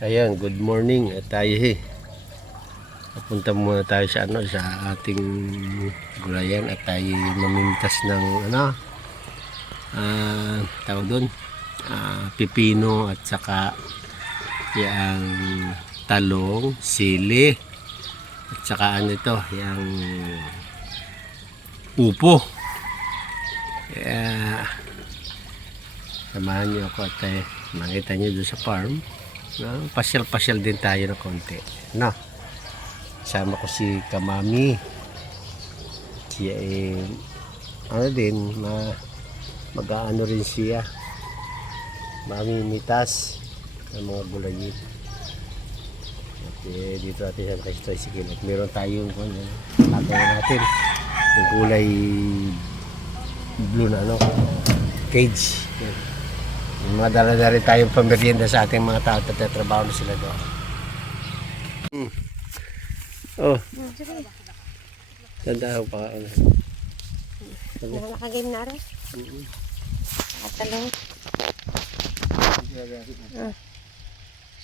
Ayan, good morning at tayo papunta muna tayo sa sa ating gulayan at tayo mamintas ng tawag doon, pipino at saka yung talong, sili at saka yung upo. Kaya samahan niyo ako at makita niyo doon sa farm. Pasyal-pasyal din tayo ng konti. Sama ko si Kamami. Siya mag-aano rin siya. Mamimitas ng mga gulayin. At dito natin sa tricycle. At meron tayong natin yung kulay blue na cage. Madala na rin tayong pamerienda sa ating mga tao at trabaho na sila doon. Tanda pa. Nakakagame na rin. Nakatalong.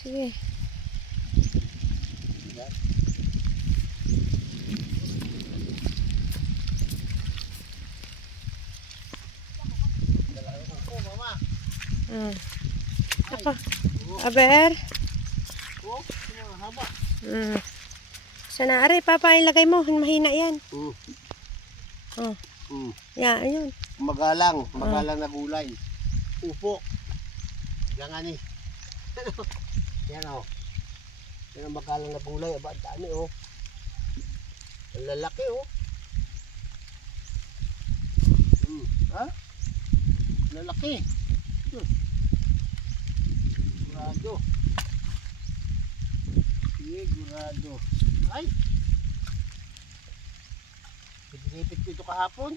Sige. Apa? Aber? Sana are, papa, ilagay mo. Mahina yan. Yan, ayun. Magalang na gulay. Upo. Yan nga ni. Yan o. Yan ang magalang na gulay. Aba, ang dami o. Ang lalaki o. Ha? Lalaki. Gurado. Gurado. Ay! Pinipit ko ito kahapon.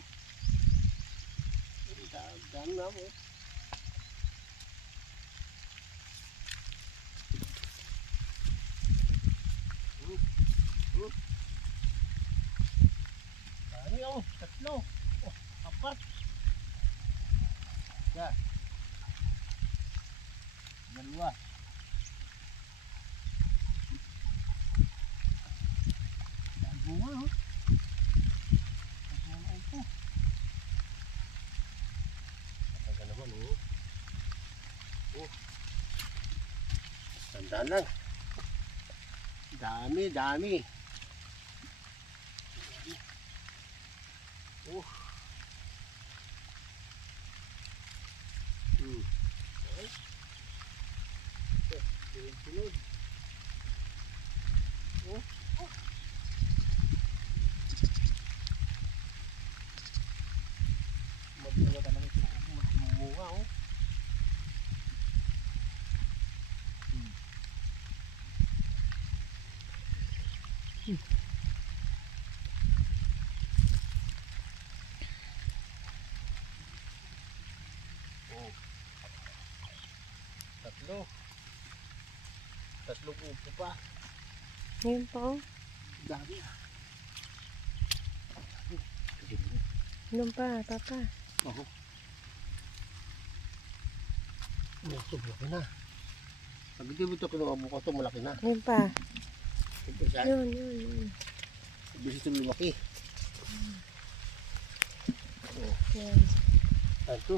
Dami na mo. Dami o. Tatlo. Apat. Yan. Dalawa. Ang bunga o. Ang bunga ito. Kapag naman o. Tanda lang. Dami. Okay. Sunod. Magdala ka lang ito. Magmunga o. Tatlong upo pa. Ayun pa o. Dami. Anong pa, papa? Oo. Malaki na. Pag hindi mo ito kinuha bukas ito, malaki na. Ayun pa. Yun. Yun. Bilis ito lumaki. Yan. Ito.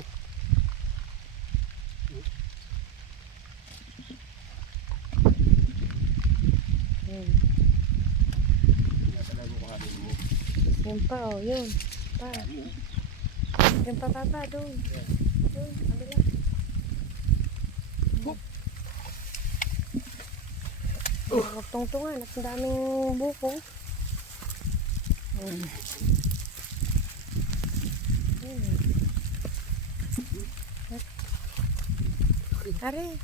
Yun pa o, yun. Pa. Yun pa, papa, doon. Doon, kabila. Tungtungan at ang daming buko. Are.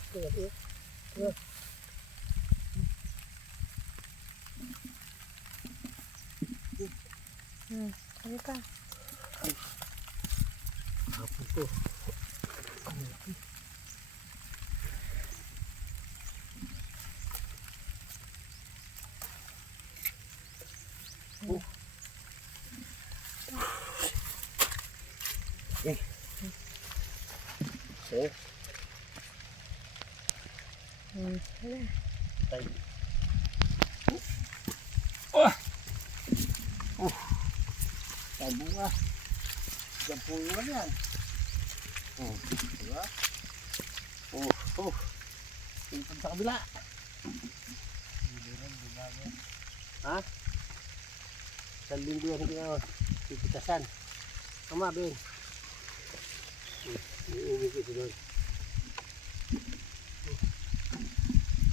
Ano pa? Hapon to. Hala. Tayo. Tayo bunga. Diyan po yung yan. Diba? Tingnan sa kabila. Ha? Sa linggo yan hindi na pipitasan. Tama, Ben. Iuwi ko ito doon.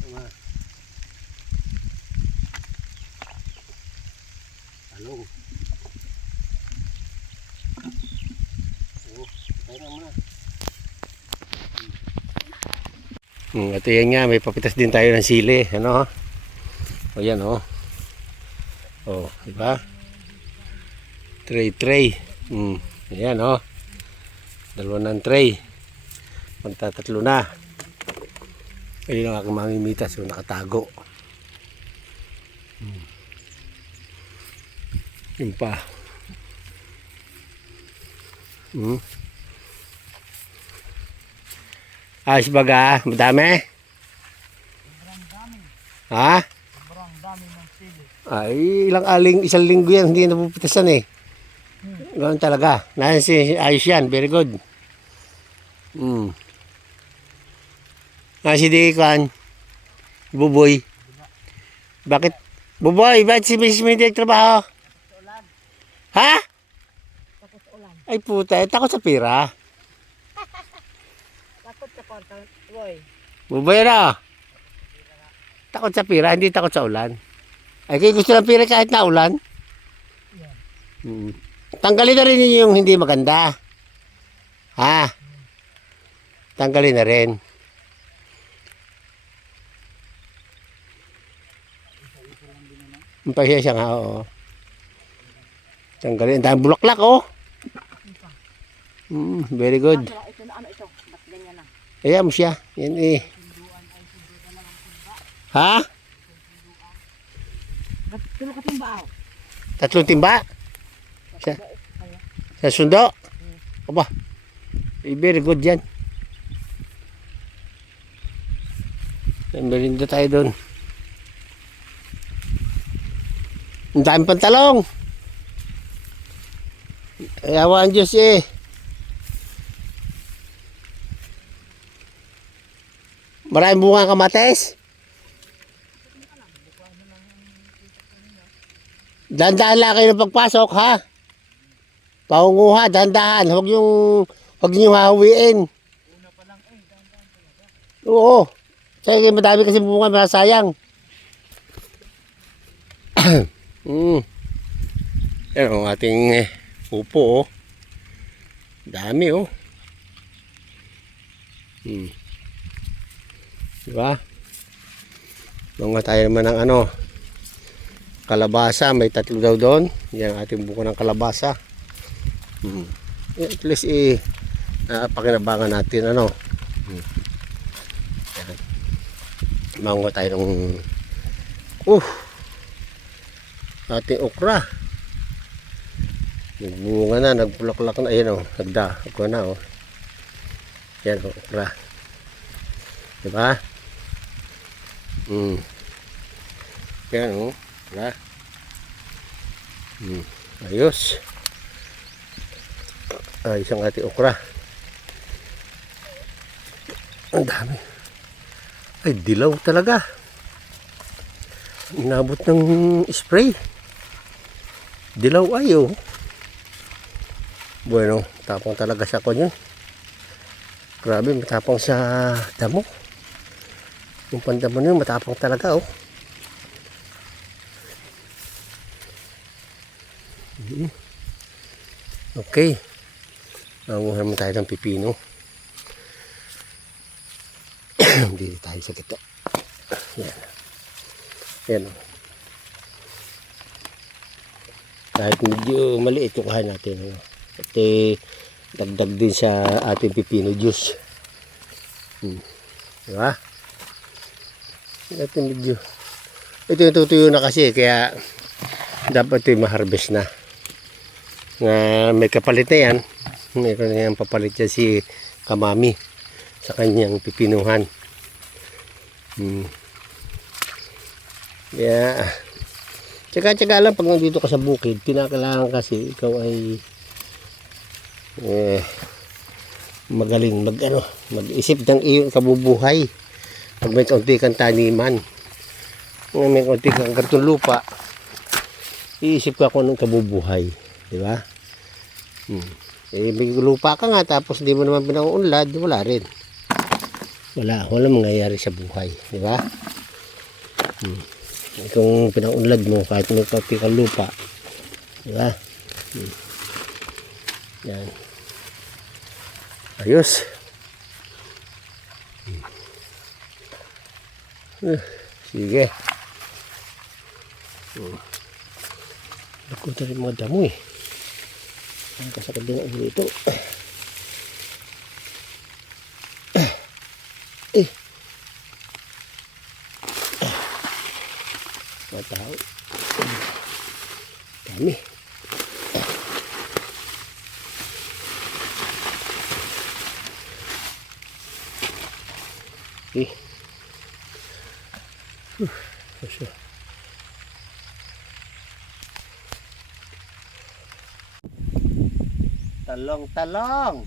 Tama. Talong. Tayo na muna. At yan nga, may papitas din tayo ng sili. Ano? O yan o. O, diba? Tray. Ayan o. Dalawa ng tray. Magtatatlo na. Ayun ang aking mamimitas. So, nakatago. Yun pa. Ayos baga, madami? Ha? Ay, isang linggo yan, hindi na pupitasan eh. Ganoon talaga. Ayos yan, very good. Si Dekan, Buboy. Bakit? Buboy, bakit si Mrs. May trabaho? Ha? Ay puta, takot sa pira. Buboy na. Takot sa pira, hindi takot sa ulan. Ay kayo gusto ng pira kahit na ulan? Tanggalin na rin ninyo yung hindi maganda. Ha? Tanggalin na rin. Pahiya siya nga, oo. Tanggalin. Dahil bulaklak, oh. Very good. Ito na ano ito? Ba't ganyan na? Ayan mo siya. Yan eh. Ha? Tulo ka timba ako. 3 timba? Sa sundo? Aba. Very good yan. Merinda tayo doon. Ang daming pantalong. Ayaw ang Diyos eh. Maraming bunga kamates. Dahan-dahan lang kayo ng pagpasok, ha? Paunguha, dahan-dahan. Huwag niyong hahawiin. Oo. Sige, madami kasi bunga, masayang. Yan ang ating upo, oh. Dami, oh. Diba? Mga tayo naman ng ano, kalabasa. May 3 daw doon. Yan ang ating buko ng kalabasa. At least pakinabangan natin ano. Mango tayo ng ating okra. Nagbunga na, nagbulaklak na. Ayan o, nagda-okra na o. Yan o, okra. Diba? Yan o, okra. Ayos. Ayos ang ating okra. Ang dami. Ay, dilaw talaga. Inabot ng spray. Dilaw ayo. Bueno, tapang talaga sa kanya. Grabe, matapang sa damo. Yung pandamo nyo, matapang talaga, oh. Okay. Nanguha naman tayo ng pipino. Dito tayo sa gito. Yan. Yan. Kahit medyo maliit yung kain natin. At dagdag din sa ating pipino juice. Diba? Ito medyo. Ito yung tutuyo na kasi. Kaya dapat ito yung ma-harvest na. May kapalit na yan. Mayroon na yan papalit yan si Kamami sa kanyang pipinuhan. Yeah. Tsaka lang pag nandito ka sa bukid, kinakailangan kasi ikaw ay magaling mag-isip ng iyong kabubuhay. Pag may kaunti kang taniman, may kaunti kang kartong lupa, iisip ka kung anong kabubuhay. Di ba? May lupa ka nga, tapos di mo naman pinauunlad, wala rin. Wala mangyayari sa buhay. Di ba? Kung pinauunlad mo, kahit may kaunti kang lupa, di ba? Yan. Ayos. Sige. Nakunta rin mga damo eh. Ang kasakit din ako dito. Mga tao. Dami. Talong.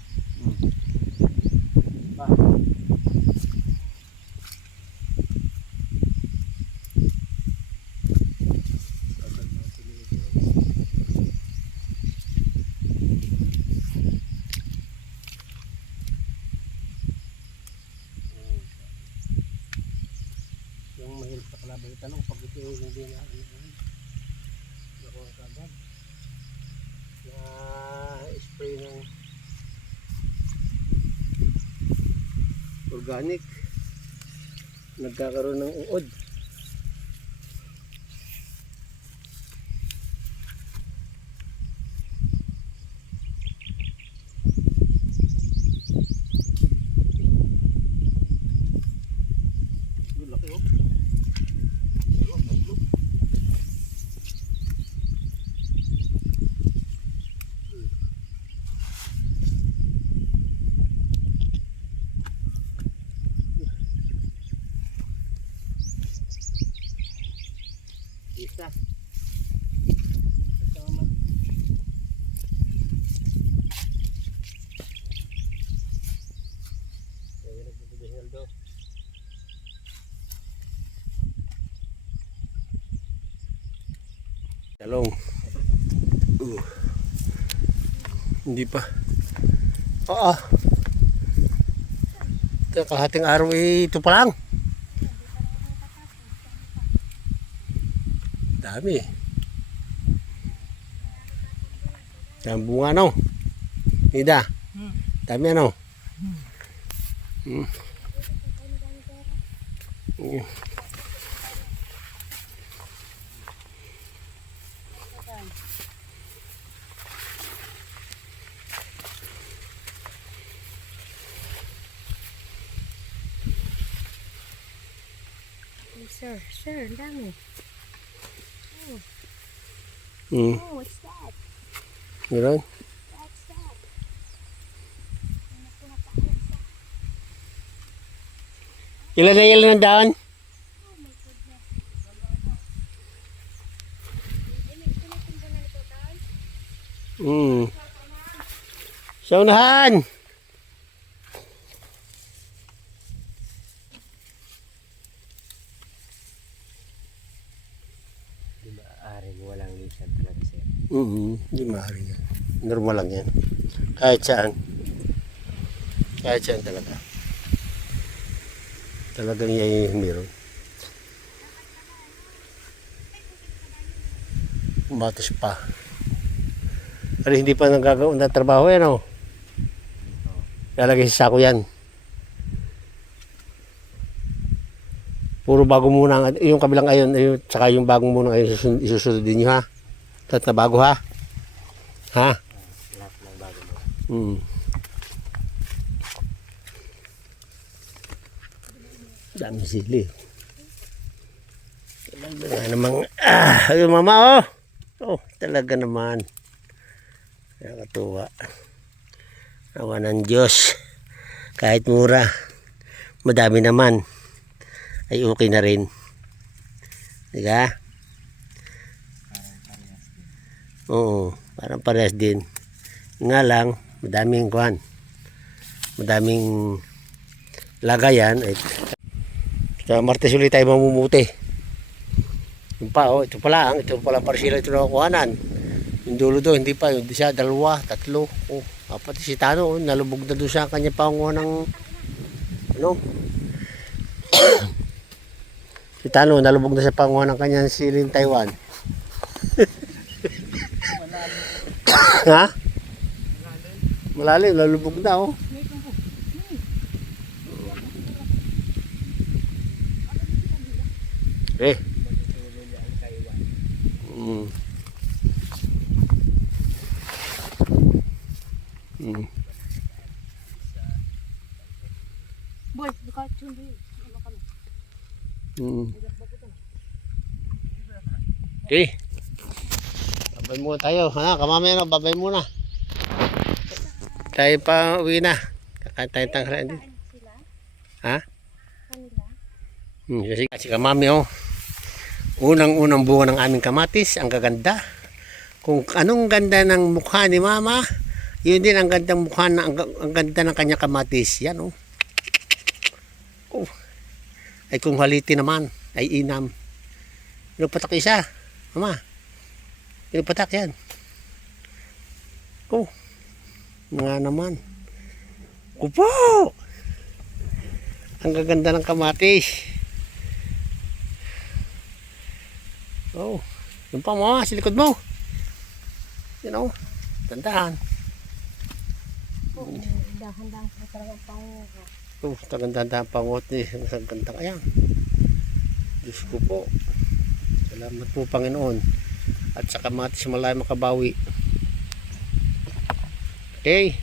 Yung mahirap sa kalaban yung talong, pag ito yung hindi na nakuha kagad na spray ng organic, nagkakaroon ng uod. Laki oh. Isa. Kasama. Kaya nagbibigay daw. Talong. Hindi pa. Kahating araw ito pa lang. Dami. Dami bunga no. Ida. Dami ano. Sir, ang dami. Oh, what's that? Meron? What's that? Ilan ang daan? Oh my goodness. Sa unahan. Walang lisan talaga siya. Hindi maaari yan. Normal lang yan. Kahit saan. Kahit saan talaga. Talagang yan yung meron. Matos pa. Pero hindi pa nagagawa ng trabaho yan o. Lalagay sa sako yan. Puro bago muna, yung kabilang ayon, saka yung bagong muna ayon isusunod din nyo ha. Lahat na bago ha. Ha? Lahat ng bago mo. Dami sili. Talaga namang, ayun mama oh. Oh, talaga naman. Nakakatuwa. Awa ng Diyos. Kahit mura, madami naman. Ay okay na rin. Diga? Oo, parang parehas din. Nga lang, madaming kuhan. Madaming lagayan. Sa Martes ulit tayo mamumuti. Yung pa, oh, ito pala parsila ito na kuhanan. Yung dulo doon, hindi pa, yung siya, 2, 3, oh, pati si Tano, oh, nalubog na doon sa kanya panguha ng, ano? Si Tano, nalubog na sa panguha ng kanyang siling Taiwan. Ha? Malalim, nalubog na, oh. Boy, buka chumbi. Ano kami? Okay. Babay muna tayo. Ha, kamamaya na, babay muna. Tayo pa uwi na. Kakain tayo tanghalian din. Sila? Ha? Kanila? Kasi kamami, oh. Unang-unang bunga ng aming kamatis. Ang gaganda. Kung anong ganda ng mukha ni mama, yun din ang gandang mukha na, ang ganda ng kanya kamatis. Yan, oh. Oh. Ay kung haliti naman, ay inam. Pinupatak isa. Mama. Pinupatak yan. Oh. Nga naman. Kupo! Ang gaganda ng kamatis. Oh. Yung pa mo, sa likod mo. Yan, oh. Tandahan. Dahan-dahan sa talagang panguha. Oh, taganda-taganda ang pangot ni sa ganda kaya. Diyos ko po. Salamat po Panginoon. At sa kamatis malay makabawi. Okay.